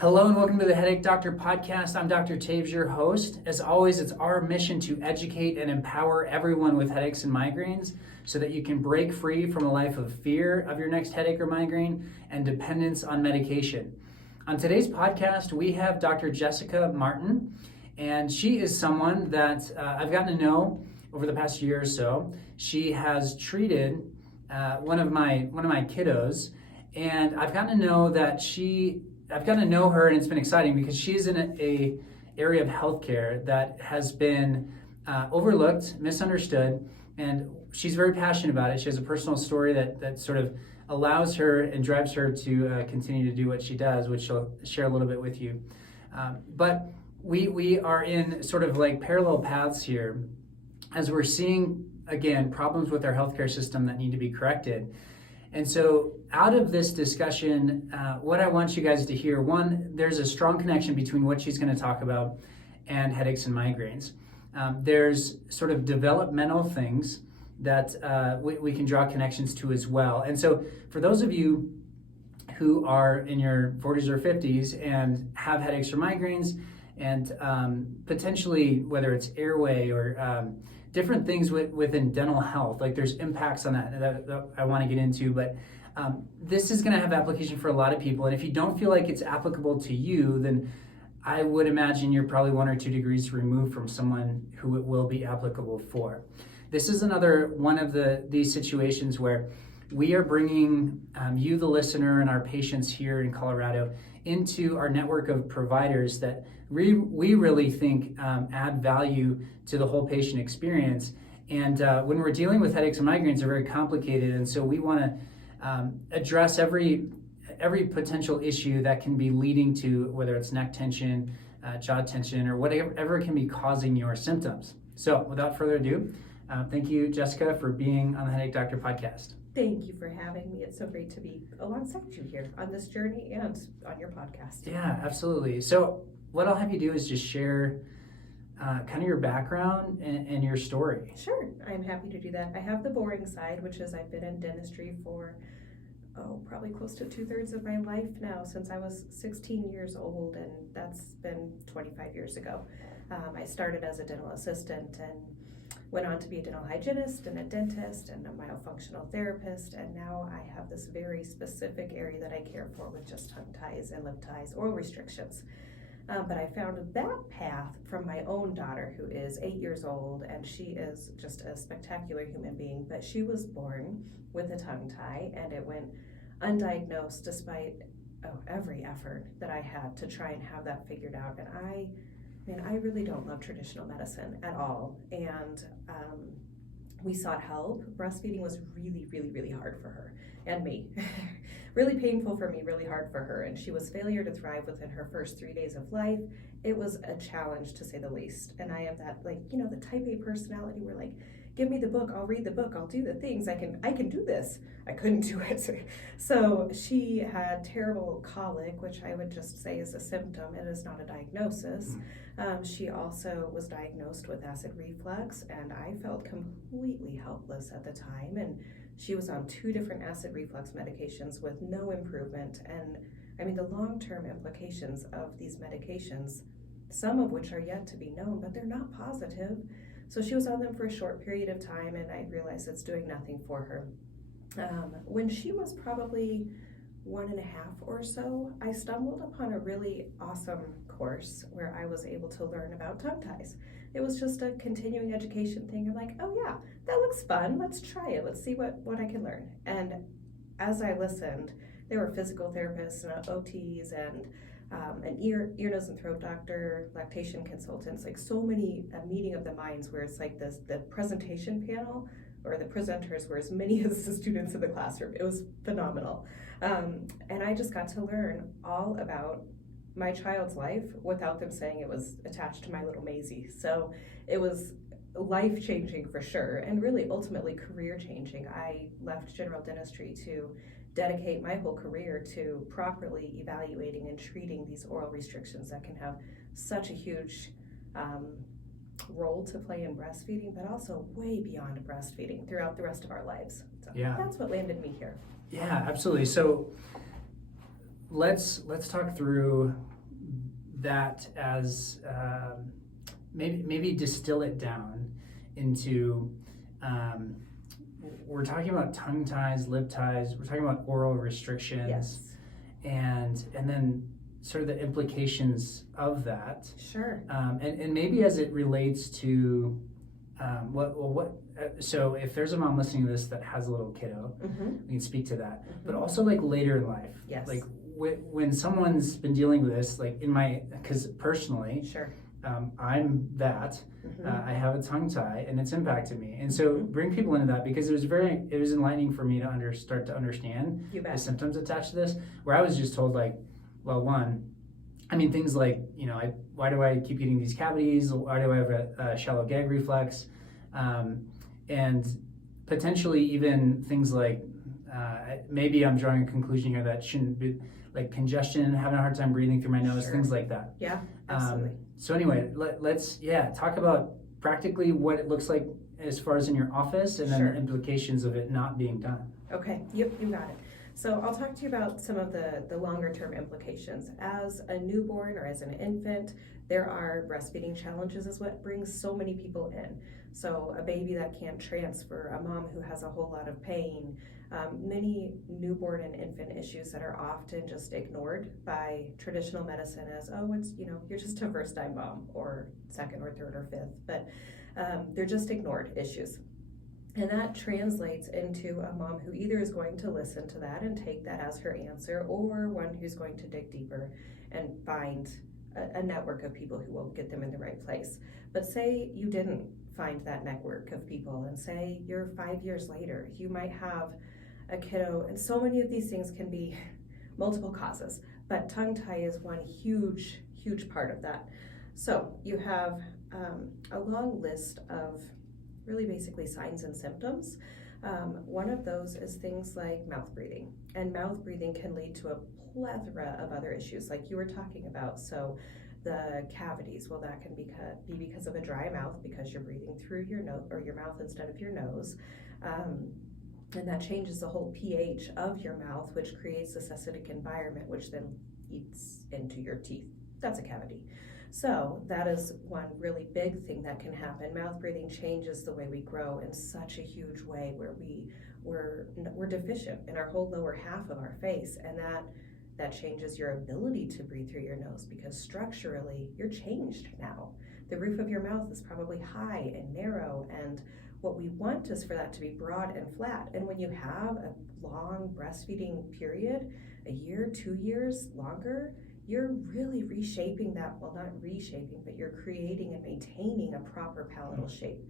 Hello and welcome to the Headache Doctor podcast. I'm Dr. Taves, your host. As always, it's our mission to educate and empower everyone with headaches and migraines so that you can break free from a life of fear of your next headache or migraine and dependence on medication. On today's podcast, we have Dr. Jessika Martin, and she is someone that I've gotten to know over the past year or so. She has treated one of my kiddos, and I've gotten to know her, and it's been exciting because she's in a area of healthcare that has been overlooked, misunderstood, and she's very passionate about it. She has a personal story that sort of allows her and drives her to continue to do what she does, which she'll share a little bit with you. But we are in sort of like parallel paths here as we're seeing, again, problems with our healthcare system that need to be corrected. And so out of this discussion, what I want you guys to hear, one, there's a strong connection between what she's going to talk about and headaches and migraines. There's sort of developmental things that we can draw connections to as well. And so for those of you who are in your 40s or 50s and have headaches or migraines, and potentially whether it's airway or different things within dental health, like there's impacts on that I want to get into, but this is going to have application for a lot of people. And if you don't feel like it's applicable to you, then I would imagine you're probably 1 or 2 degrees removed from someone who it will be applicable for. This is another one of these situations where we are bringing you, the listener, and our patients here in Colorado into our network of providers that we really think add value to the whole patient experience. And when we're dealing with headaches and migraines, they're very complicated, and so we want to address every potential issue that can be leading to whether it's neck tension, jaw tension, or whatever can be causing your symptoms. So without further ado, thank you, Jessika, for being on the Headache Doctor podcast. Thank you for having me. It's so great to be alongside you here on this journey and on your podcast. Yeah, absolutely. So what I'll have you do is just share kind of your background and your story. Sure, I'm happy to do that. I have the boring side, which is I've been in dentistry for probably close to 2/3 of my life now, since I was 16 years old, and that's been 25 years ago. I started as a dental assistant and went on to be a dental hygienist and a dentist and a myofunctional therapist, and now I have this very specific area that I care for with just tongue ties and lip ties, oral restrictions. But I found that path from my own daughter, who is 8 years old, and she is just a spectacular human being, but she was born with a tongue tie, and it went undiagnosed despite every effort that I had to try and have that figured out. And I really don't love traditional medicine at all, and we sought help. Breastfeeding was really, really, really hard for her and me. Really painful for me, really hard for her, and she was failure to thrive within her first 3 days of life. It was a challenge, to say the least, and I have that, the type A personality where, give me the book, I'll read the book, I'll do the things, I can do this. I couldn't do it. So she had terrible colic, which I would just say is a symptom. It is not a diagnosis. She also was diagnosed with acid reflux, and I felt completely helpless at the time. And she was on 2 different acid reflux medications with no improvement. And the long-term implications of these medications, some of which are yet to be known, but they're not positive. So she was on them for a short period of time, and I realized it's doing nothing for her. When she was probably 1.5 or so, I stumbled upon a really awesome course where I was able to learn about tongue ties. It was just a continuing education thing. I'm like, oh yeah, that looks fun. Let's try it. Let's see what I can learn. And as I listened, there were physical therapists and OTs and an ear, nose, and throat doctor, lactation consultants, so many, a meeting of the minds where it's like this, the presentation panel or the presenters were as many as the students in the classroom. It was phenomenal. And I just got to learn all about my child's life without them saying it was attached to my little Maisie. So it was life-changing for sure, and really ultimately career-changing. I left general dentistry to dedicate my whole career to properly evaluating and treating these oral restrictions that can have such a huge role to play in breastfeeding, but also way beyond breastfeeding throughout the rest of our lives. So yeah, that's what landed me here. Yeah, absolutely. So let's talk through that as maybe distill it down into we're talking about tongue ties, lip ties, we're talking about oral restrictions, Yes. and then sort of the implications of that. Sure. And maybe as it relates to so if there's a mom listening to this that has a little kiddo, we can speak to that. But also like later in life, Yes. like when someone's been dealing with this, like because personally, Sure. I'm that. I have a tongue tie, and it's impacted me. And so bring people into that, because it was enlightening for me to start to understand the symptoms attached to this. Where I was just told, like, well, things like, why do I keep getting these cavities? Why do I have a shallow gag reflex? And potentially even things like maybe I'm drawing a conclusion here that shouldn't be, like congestion, having a hard time breathing through my nose, things like that. Yeah, absolutely. So anyway, let's talk about practically what it looks like as far as in your office, and then the implications of it not being done. Okay, yep, you got it. So I'll talk to you about some of the longer term implications. As a newborn or as an infant, there are breastfeeding challenges is what brings so many people in. So a baby that can't transfer, a mom who has a whole lot of pain, many newborn and infant issues that are often just ignored by traditional medicine as, oh, it's, you're just a first time mom or second or third or fifth, but they're just ignored issues. And that translates into a mom who either is going to listen to that and take that as her answer, or one who's going to dig deeper and find a network of people who will get them in the right place. But say you didn't find that network of people, and say you're 5 years later, you might have a kiddo, and so many of these things can be multiple causes, but tongue tie is one huge part of that. So you have a long list of really basically signs and symptoms. One of those is things like mouth breathing, and mouth breathing can lead to a plethora of other issues like you were talking about. So the cavities, well, that can be because of a dry mouth, because you're breathing through your nose or your mouth instead of your nose. And that changes the whole pH of your mouth, which creates this acidic environment, which then eats into your teeth. That's a cavity. So that is one really big thing that can happen. Mouth breathing changes the way we grow in such a huge way, where we're deficient in our whole lower half of our face, and that changes your ability to breathe through your nose, because structurally you're changed now. The roof of your mouth is probably high and narrow, and what we want is for that to be broad and flat. And when you have a long breastfeeding period, a year, 2 years, longer, you're really reshaping that, well, not reshaping, but you're creating and maintaining a proper palatal shape.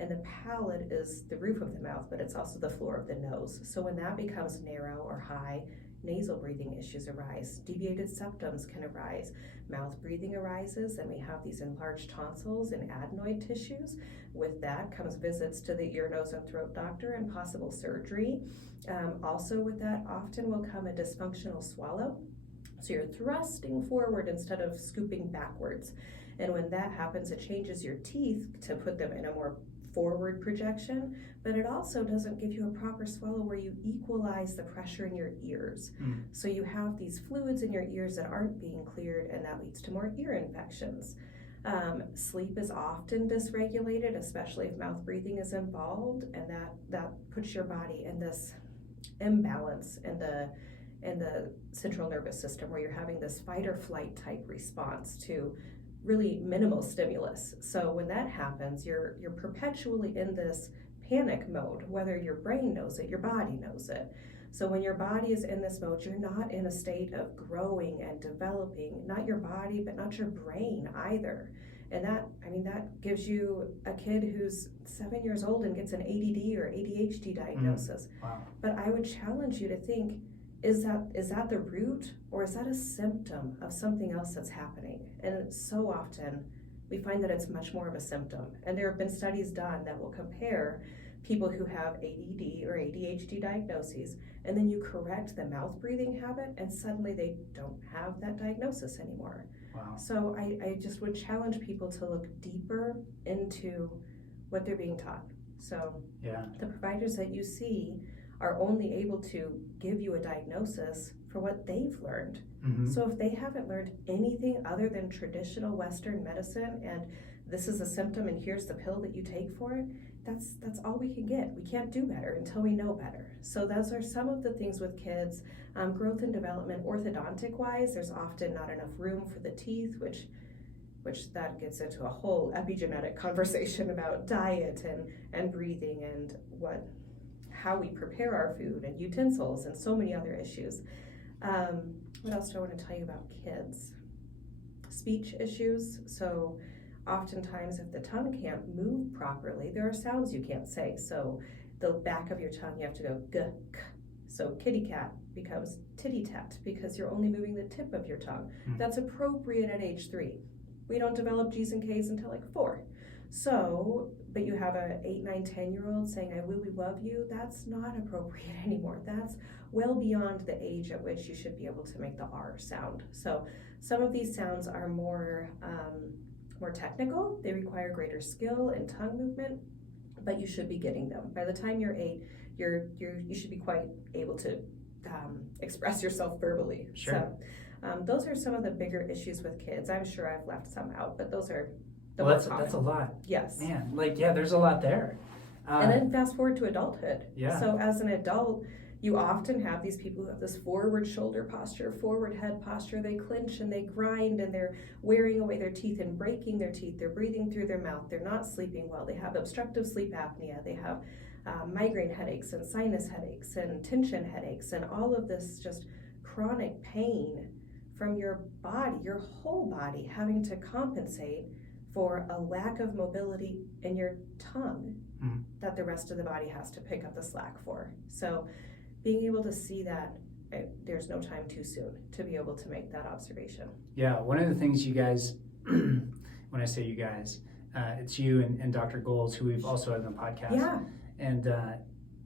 And the palate is the roof of the mouth, but it's also the floor of the nose. So when that becomes narrow or high, nasal breathing issues arise, deviated septums can arise, mouth breathing arises, and we have these enlarged tonsils and adenoid tissues. With that comes visits to the ear, nose, and throat doctor and possible surgery. Also with that often will come a dysfunctional swallow. So you're thrusting forward instead of scooping backwards. And when that happens, it changes your teeth to put them in a more forward projection, but it also doesn't give you a proper swallow where you equalize the pressure in your ears. So you have these fluids in your ears that aren't being cleared, and that leads to more ear infections. Sleep is often dysregulated, especially if mouth breathing is involved, and that puts your body in this imbalance in the central nervous system, where you're having this fight or flight type response to really minimal stimulus. So when that happens, you're perpetually in this panic mode, whether your brain knows it, your body knows it. So when your body is in this mode, you're not in a state of growing and developing, not your body, but not your brain either. And that gives you a kid who's 7 years old and gets an ADD or ADHD diagnosis. Wow. But I would challenge you to think, is that the root, or is that a symptom of something else that's happening? And so often we find that it's much more of a symptom. And there have been studies done that will compare people who have ADD or ADHD diagnoses, and then you correct the mouth breathing habit, and suddenly they don't have that diagnosis anymore. Wow. So I just would challenge people to look deeper into what they're being taught. So the providers that you see are only able to give you a diagnosis for what they've learned. Mm-hmm. So if they haven't learned anything other than traditional Western medicine, and this is a symptom and here's the pill that you take for it, that's all we can get. We can't do better until we know better. So those are some of the things with kids. Growth and development, orthodontic wise, there's often not enough room for the teeth, which that gets into a whole epigenetic conversation about diet and breathing and how we prepare our food and utensils and so many other issues. What else do I want to tell you about kids? Speech issues. So oftentimes if the tongue can't move properly, there are sounds you can't say. So the back of your tongue, you have to go g, k. So kitty cat becomes titty tat because you're only moving the tip of your tongue. That's appropriate at age 3. We don't develop G's and K's until like 4. So, but you have a 8, 9, 10-year-old saying, I really love you, that's not appropriate anymore. That's well beyond the age at which you should be able to make the R sound. So some of these sounds are more technical. They require greater skill and tongue movement, but you should be getting them. By the time you're 8, you should be quite able to express yourself verbally. Sure. So those are some of the bigger issues with kids. I'm sure I've left some out, but those are the Well, most common. that's a lot. Yes. Man, there's a lot there. And then fast forward to adulthood. Yeah. So as an adult, you often have these people who have this forward shoulder posture, forward head posture. They clench and they grind and they're wearing away their teeth and breaking their teeth. They're breathing through their mouth. They're not sleeping well. They have obstructive sleep apnea. They have migraine headaches and sinus headaches and tension headaches and all of this just chronic pain from your body, your whole body, having to compensate for a lack of mobility in your tongue that the rest of the body has to pick up the slack for. So being able to see that, there's no time too soon to be able to make that observation. Yeah, one of the things you guys, when I say you guys, it's you and Dr. Goals, who we've also had on the podcast. Yeah.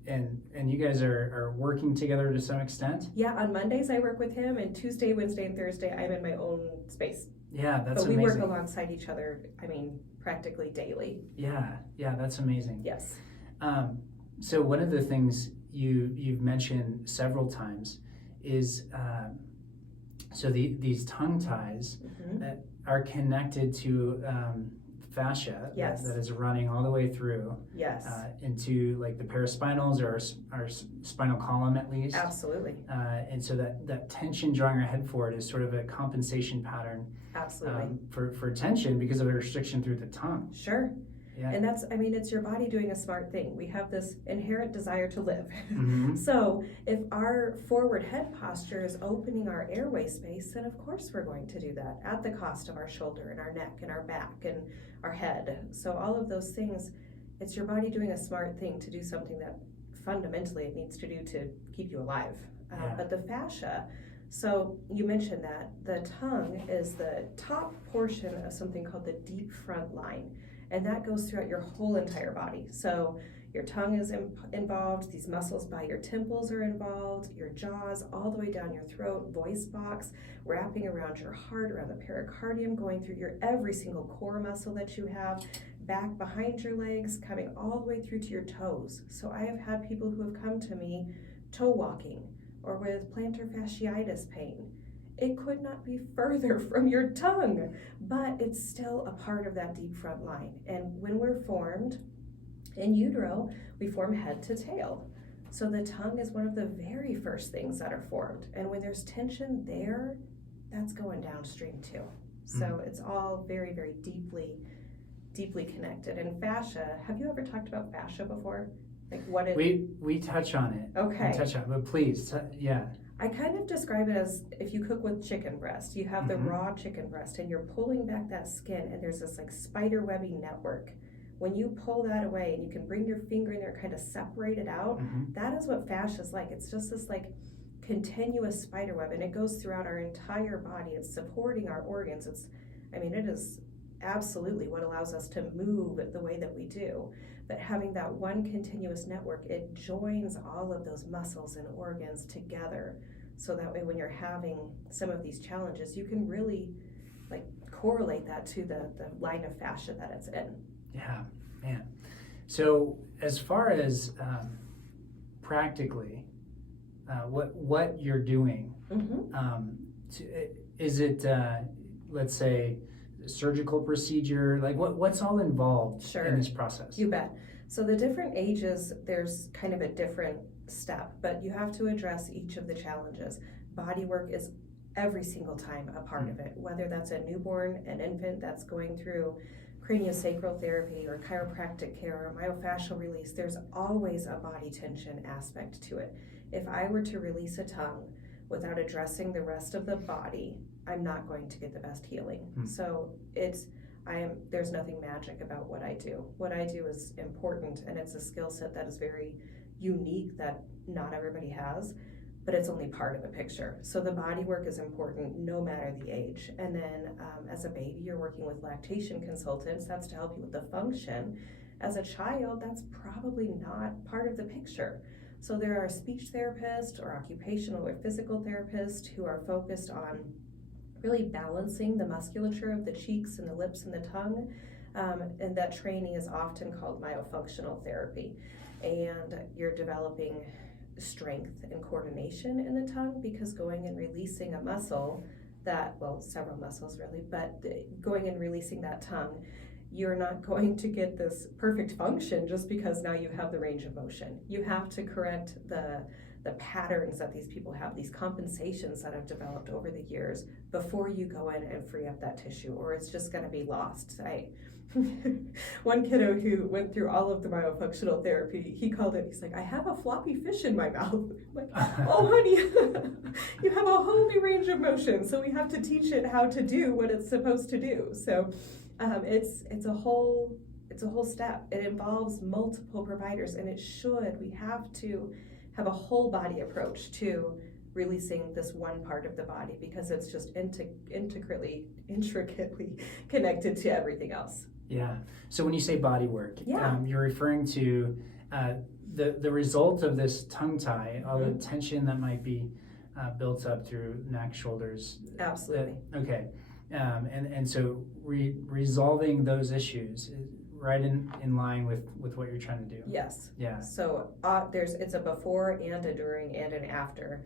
And you guys are working together to some extent? Yeah, on Mondays I work with him, and Tuesday, Wednesday, and Thursday I'm in my own space. Yeah, that's amazing. But we amazing. work alongside each other, practically daily. Yeah, that's amazing. Yes. So one of the things you've mentioned several times is so these tongue ties that are connected to fascia Yes. that is running all the way through Yes. into like the paraspinals or our spinal column at least. Absolutely. And so that tension drawing our head forward is sort of a compensation pattern Absolutely. for tension because of the restriction through the tongue. Sure. Yeah. And that's, it's your body doing a smart thing. We have this inherent desire to live. Mm-hmm. So if our forward head posture is opening our airway space, then of course we're going to do that at the cost of our shoulder and our neck and our back and our head. So all of those things, it's your body doing a smart thing to do something that fundamentally it needs to do to keep you alive. But the fascia, so you mentioned that the tongue is the top portion of something called the deep front line. And that goes throughout your whole entire body. So your tongue is involved, these muscles by your temples are involved, your jaws, all the way down your throat, voice box, wrapping around your heart, around the pericardium, going through your every single core muscle that you have, back behind your legs, coming all the way through to your toes. So I have had people who have come to me toe walking or with plantar fasciitis pain. It could not be further from your tongue, but it's still a part of that deep front line. And when we're formed in utero, we form head to tail. So the tongue is one of the very first things that are formed. And when there's tension there, that's going downstream too. So it's all very, very deeply connected. And fascia, have you ever talked about fascia before? Like what it... We touch on it. Okay. We touch on it, but please, yeah. I kind of describe it as if you cook with chicken breast, you have the raw chicken breast and you're pulling back that skin and there's this like spider webby network. When you pull that away and you can bring your finger in there and kind of separate it out, that is what fascia is like. It's just this like continuous spider web and it goes throughout our entire body. It's supporting our organs. It is absolutely what allows us to move the way that we do. But having that one continuous network, it joins all of those muscles and organs together. So that way when you're having some of these challenges, you can really like correlate that to the line of fascia that it's in. Yeah, man. So as far as practically, what you're doing. Is it let's say surgical procedure? Like what's all involved Sure. in this process? You bet. So the different ages, there's kind of a different step, but you have to address each of the challenges. Body work is every single time a part of it, whether that's a newborn, an infant that's going through craniosacral therapy or chiropractic care or myofascial release. There's always a body tension aspect to it. If I were to release a tongue without addressing the rest of the body, I'm not going to get the best healing. So there's nothing magic about what I do. What I do is important, and it's a skill set that is very unique that not everybody has, but it's only part of the picture. So the body work is important no matter the age. And then as a baby, you're working with lactation consultants. That's to help you with the function. As a child, that's probably not part of the picture. So there are speech therapists or occupational or physical therapists who are focused on really balancing the musculature of the cheeks and the lips and the tongue. And that training is often called myofunctional therapy. And you're developing strength and coordination in the tongue, because going and releasing a muscle several muscles really, but going and releasing that tongue, you're not going to get this perfect function just because now you have the range of motion. You have to correct the patterns that these people have, these compensations that have developed over the years before you go in and free up that tissue, or it's just going to be lost. One kiddo who went through all of the myofunctional therapy, he called it, he's like, I have a floppy fish in my mouth. I'm like, oh honey, you have a whole new range of motion, so we have to teach it how to do what it's supposed to do. So it's a whole step. It involves multiple providers, and we have to have a whole body approach to releasing this one part of the body, because it's just intricately connected to everything else. Yeah. So when you say body work, Yeah. You're referring to the result of this tongue tie, all the tension that might be built up through neck, shoulders. Absolutely. Okay. And so resolving those issues is right in line with what you're trying to do. Yes. Yeah. So it's a before and a during and an after.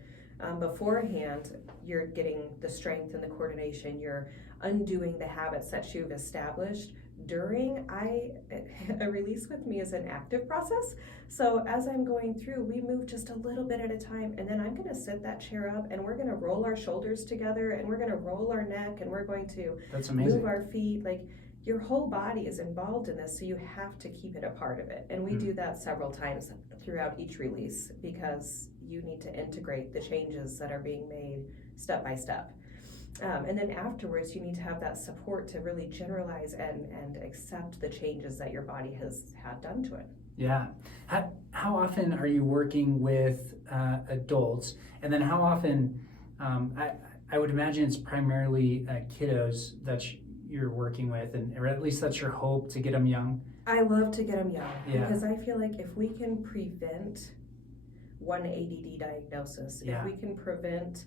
Beforehand, you're getting the strength and the coordination. You're undoing the habits that you've established. During, a release with me is an active process. So as I'm going through, we move just a little bit at a time, and then I'm going to sit that chair up, and we're going to roll our shoulders together, and we're going to roll our neck, and we're going to move our feet. Like, your whole body is involved in this, so you have to keep it a part of it. And we do that several times throughout each release, because you need to integrate the changes that are being made step by step. And then afterwards, you need to have that support to really generalize and accept the changes that your body has had done to it. Yeah. How often are you working with adults? And then how often, I would imagine it's primarily kiddos that you're working with, or at least that's your hope, to get them young? I love to get them young, because I feel like if we can prevent one ADD diagnosis, if we can prevent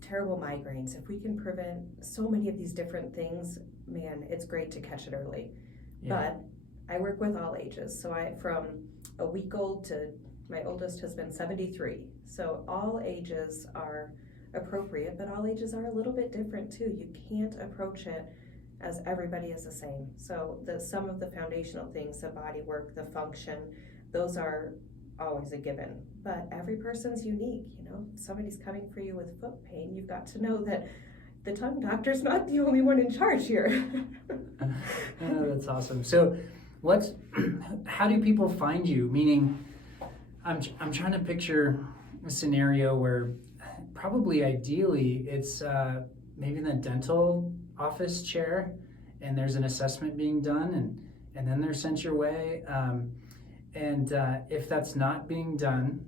terrible migraines, if we can prevent so many of these different things, man, it's great to catch it early. Yeah. But I work with all ages. So from a week old to my oldest has been 73. So all ages are appropriate, but all ages are a little bit different too. You can't approach it as everybody is the same. So some of the foundational things, the body work, the function, those are always a given, but every person's unique. If somebody's coming for you with foot pain, you've got to know that the tongue doctor's not the only one in charge here. Oh, that's awesome. So how do people find you? Meaning, I'm trying to picture a scenario where probably ideally it's maybe in the dental office chair, and there's an assessment being done, and then they're sent your way. And if that's not being done,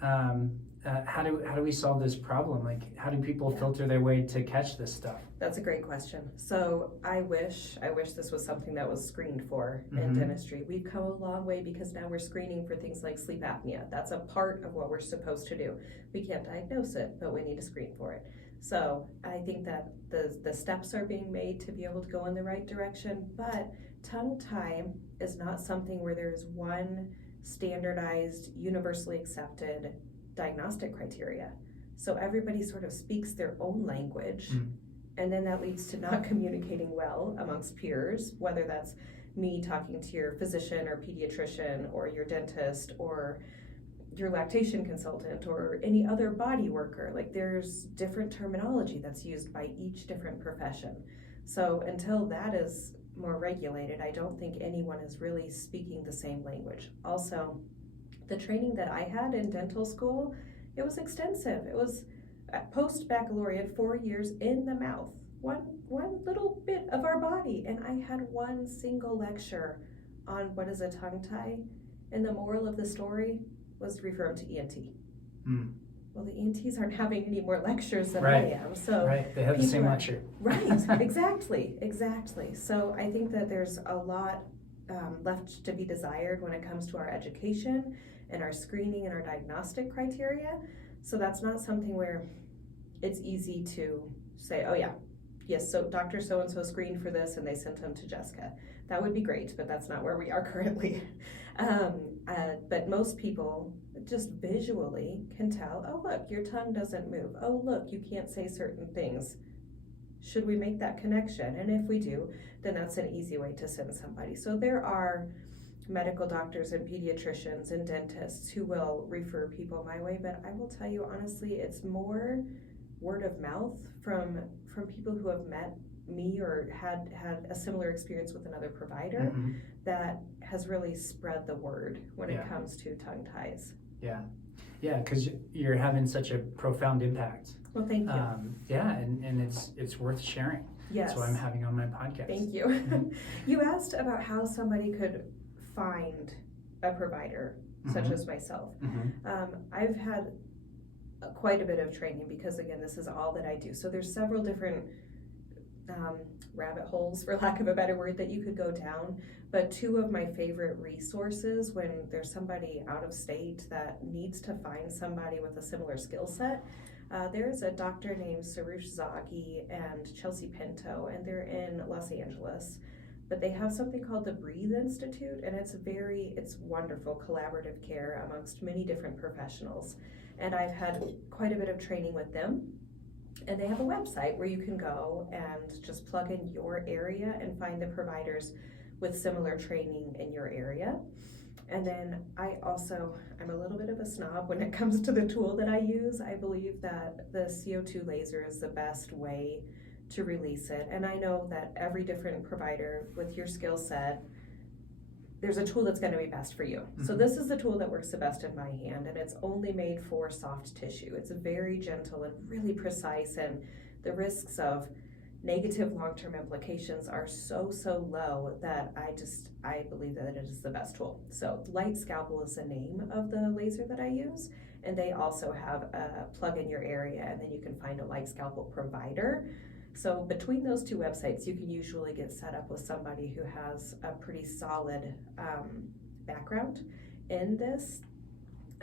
how do we solve this problem? Like, how do people filter their way to catch this stuff? That's a great question. So I wish this was something that was screened for in dentistry. We've come a long way, because now we're screening for things like sleep apnea. That's a part of what we're supposed to do. We can't diagnose it, but we need to screen for it. So I think that the steps are being made to be able to go in the right direction, but tongue tie is not something where there's one standardized, universally accepted diagnostic criteria. So everybody sort of speaks their own language, and then that leads to not communicating well amongst peers, whether that's me talking to your physician or pediatrician or your dentist or your lactation consultant or any other body worker. Like, there's different terminology that's used by each different profession. So until that is more regulated, I don't think anyone is really speaking the same language. Also, the training that I had in dental school, it was extensive. It was post-baccalaureate, 4 years in the mouth, one little bit of our body, and I had one single lecture on what is a tongue tie, and the moral of the story was refer them to ENT. Well, the ENTs aren't having any more lectures than I am, so they have the same lecture. Right, exactly. So I think that there's a lot left to be desired when it comes to our education and our screening and our diagnostic criteria. So that's not something where it's easy to say, oh yeah, yes, so Dr. So-and-so screened for this and they sent him to Jessika. That would be great, but that's not where we are currently. But most people just visually can tell, oh look, your tongue doesn't move. Oh look, you can't say certain things. Should we make that connection? And if we do, then that's an easy way to send somebody. So there are medical doctors and pediatricians and dentists who will refer people my way, but I will tell you honestly, it's more word of mouth from people who have met me or had a similar experience with another provider that has really spread the word when it comes to tongue ties. Yeah, because you're having such a profound impact. Well, thank you. And it's worth sharing. Yes. That's why I'm having on my podcast. Thank you. You asked about how somebody could find a provider such as myself. I've had quite a bit of training because, again, this is all that I do. So there's several different rabbit holes, for lack of a better word, that you could go down. But two of my favorite resources when there's somebody out of state that needs to find somebody with a similar skill set, there's a doctor named Sarush Zaghi and Chelsea Pinto, and they're in Los Angeles. But they have something called the Breathe Institute, and it's wonderful collaborative care amongst many different professionals. And I've had quite a bit of training with them. And they have a website where you can go and just plug in your area and find the providers with similar training in your area. And then I'm a little bit of a snob when it comes to the tool that I use. I believe that the CO2 laser is the best way to release it. And I know that every different provider with your skill set, there's a tool that's going to be best for you. So this is the tool that works the best in my hand, and it's only made for soft tissue. It's very gentle and really precise, and the risks of negative long-term implications are so low that I believe that it is the best tool. So Light Scalpel is the name of the laser that I use, and they also have a plug in your area, and then you can find a Light Scalpel provider. So between those two websites, you can usually get set up with somebody who has a pretty solid background in this.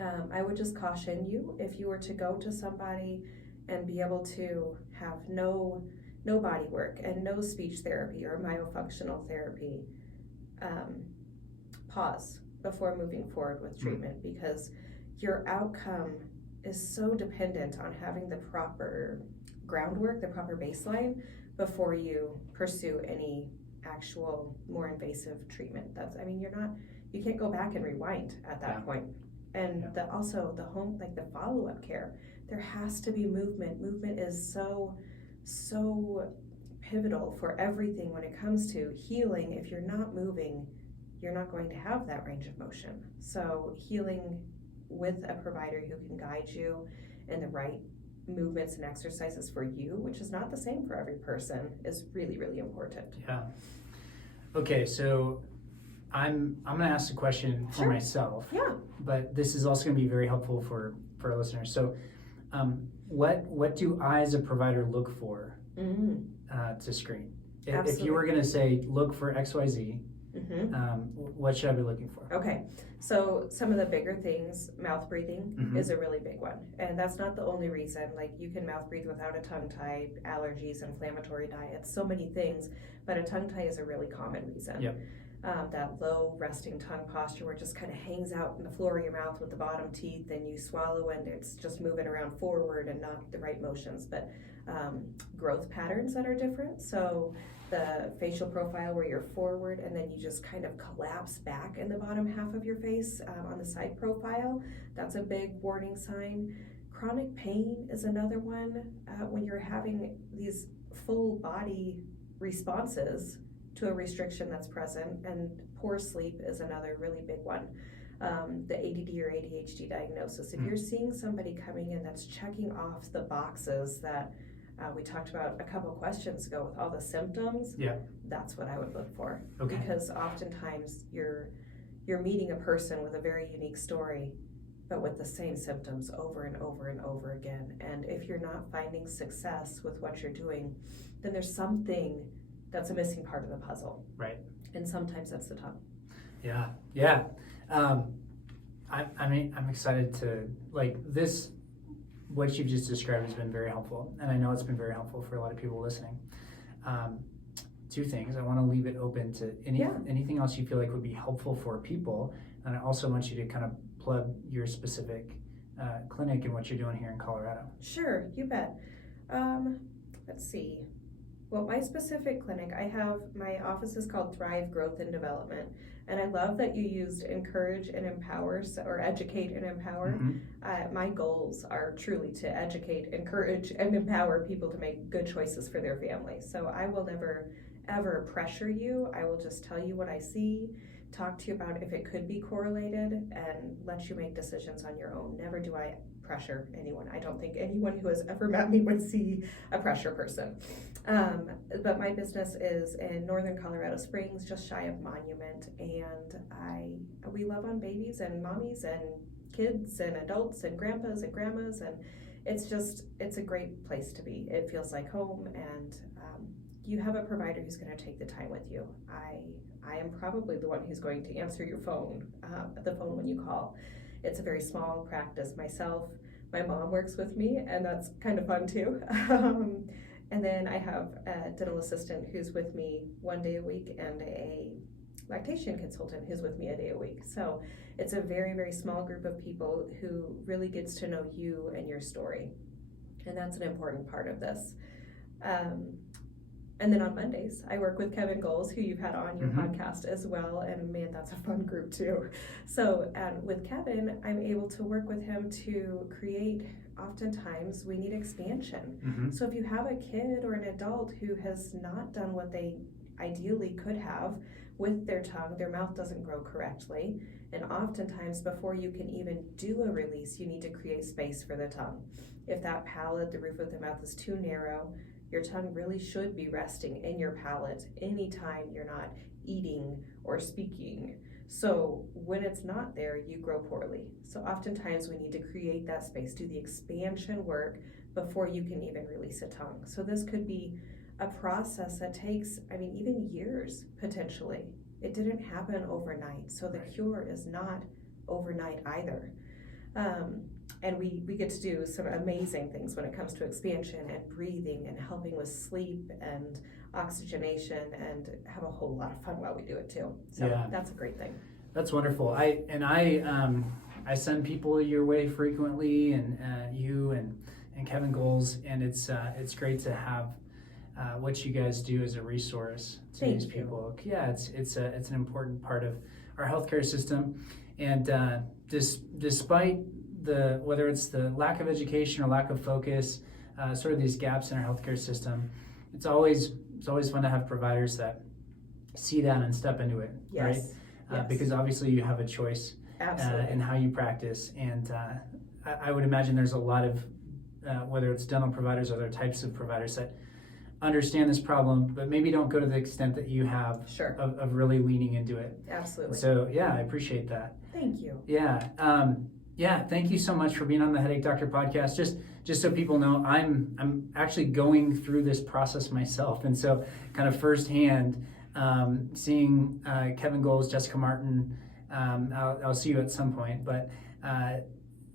I would just caution you, if you were to go to somebody and be able to have no body work and no speech therapy or myofunctional therapy, pause before moving forward with treatment, because your outcome is so dependent on having the proper groundwork, the proper baseline, before you pursue any actual more invasive treatment. You can't go back and rewind at that point. And the follow-up care, there has to be movement. Movement is so pivotal for everything when it comes to healing. If you're not moving, you're not going to have that range of motion. So healing with a provider who can guide you in the right movements and exercises for you, which is not the same for every person, is really, really important. Yeah. Okay, so I'm gonna ask a question for myself. Yeah. But this is also gonna be very helpful for our listeners. So what do I as a provider look for to screen? If you were gonna say look for XYZ, what should I be looking for? Okay, so some of the bigger things, mouth breathing is a really big one. And that's not the only reason. Like, you can mouth breathe without a tongue tie, allergies, inflammatory diets, so many things, but a tongue tie is a really common reason. Yep. that low resting tongue posture where it just kind of hangs out in the floor of your mouth with the bottom teeth, and you swallow and it's just moving around forward and not the right motions, but growth patterns that are different. So the facial profile where you're forward and then you just kind of collapse back in the bottom half of your face on the side profile, that's a big warning sign. Chronic pain is another one. When you're having these full body responses to a restriction that's present, and poor sleep is another really big one. The ADD or ADHD diagnosis. If you're seeing somebody coming in that's checking off the boxes that we talked about a couple questions ago with all the symptoms, that's what I would look for. Okay. Because oftentimes you're meeting a person with a very unique story, but with the same symptoms over and over and over again. And if you're not finding success with what you're doing, then there's something that's a missing part of the puzzle. Right. And sometimes that's the tongue. Yeah. I'm excited to, like, this, what you've just described has been very helpful. And I know it's been very helpful for a lot of people listening. Two things. I want to leave it open to anything else you feel like would be helpful for people. And I also want you to kind of plug your specific clinic and what you're doing here in Colorado. Sure, you bet. Let's see. Well, my specific clinic, my office is called Thrive Growth and Development. And I love that you used encourage and empower, or educate and empower. My goals are truly to educate, encourage, and empower people to make good choices for their family. So I will never, ever pressure you. I will just tell you what I see, talk to you about if it could be correlated, and let you make decisions on your own. Never do I pressure anyone. I don't think anyone who has ever met me would see a pressure person. But my business is in northern Colorado Springs, just shy of Monument, and we love on babies and mommies and kids and adults and grandpas and grandmas, and it's a great place to be. It feels like home, and you have a provider who's going to take the time with you. I am probably the one who's going to answer your phone, the phone when you call. It's a very small practice. Myself, my mom works with me, and that's kind of fun too. And then I have a dental assistant who's with me 1 day a week, and a lactation consultant who's with me a day a week. So it's a very, very small group of people who really gets to know you and your story. And that's an important part of this. And then on Mondays, I work with Kevin Goals, who you've had on your podcast as well. And man, that's a fun group too. So with Kevin, I'm able to work with him to create, oftentimes we need expansion. So if you have a kid or an adult who has not done what they ideally could have with their tongue, their mouth doesn't grow correctly. And oftentimes before you can even do a release, you need to create space for the tongue. If that palate, the roof of the mouth is too narrow, your tongue really should be resting in your palate anytime you're not eating or speaking. So when it's not there, you grow poorly. So oftentimes we need to create that space, do the expansion work before you can even release a tongue. So this could be a process that takes, even years potentially. It didn't happen overnight. So the cure is not overnight either. And we get to do some amazing things when it comes to expansion and breathing and helping with sleep and oxygenation, and have a whole lot of fun while we do it too. So that's a great thing. That's wonderful. I send people your way frequently, and you and Kevin Goals, and it's great to have what you guys do as a resource to these people. Yeah, it's an important part of our healthcare system, and despite whether it's the lack of education or lack of focus, sort of these gaps in our healthcare system, it's always fun to have providers that see that and step into it, right? Yes. Because obviously you have a choice in how you practice, and I would imagine there's a lot of whether it's dental providers or other types of providers that understand this problem, but maybe don't go to the extent that you have of really leaning into it. Absolutely. So I appreciate that. Thank you. Thank you so much for being on the Headache Doctor podcast. Just so people know, I'm actually going through this process myself, and so kind of firsthand, seeing Kevin Goals, Jessica Martin. I'll see you at some point, but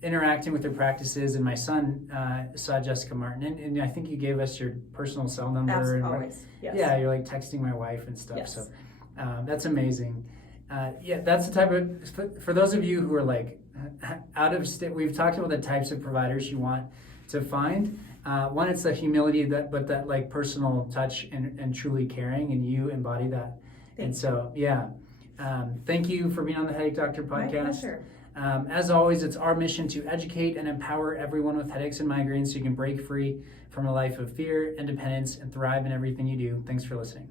interacting with their practices, and my son saw Jessica Martin, and I think you gave us your personal cell number. Always. Yes. Yeah, you're like texting my wife and stuff. Yes. So That's amazing. Yeah, that's the type of, for those of you who are like out of state, we've talked about the types of providers you want to find. One, it's the humility but that like personal touch and truly caring, and you embody that. And so, yeah. Thank you for being on the Headache Doctor podcast. My pleasure. As always, it's our mission to educate and empower everyone with headaches and migraines so you can break free from a life of fear, independence, and thrive in everything you do. Thanks for listening.